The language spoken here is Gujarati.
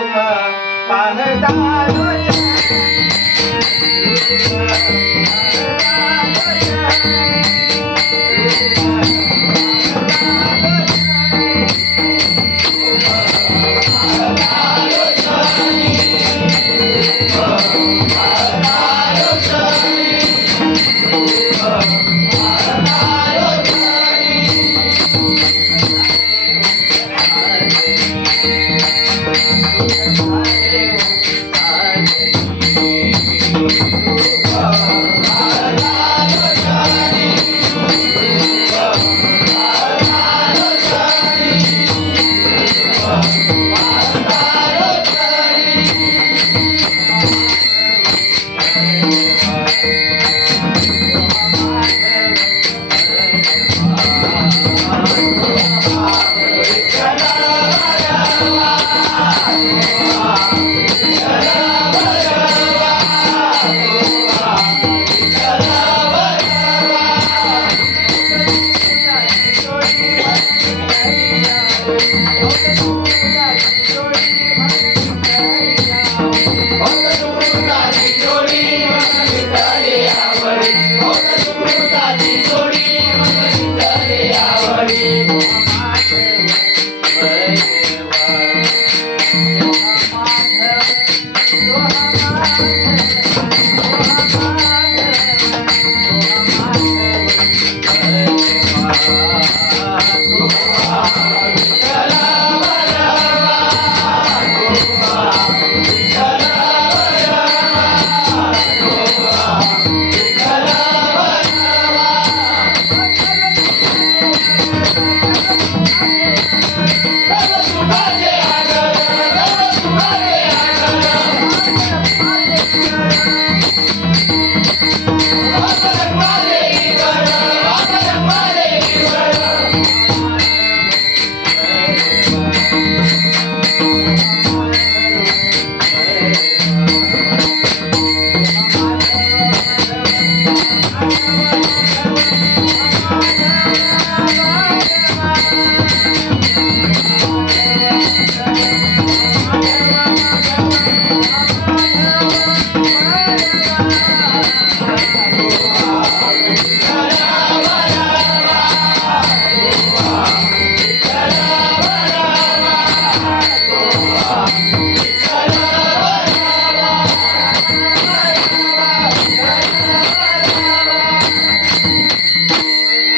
Oh, જોડી આવડે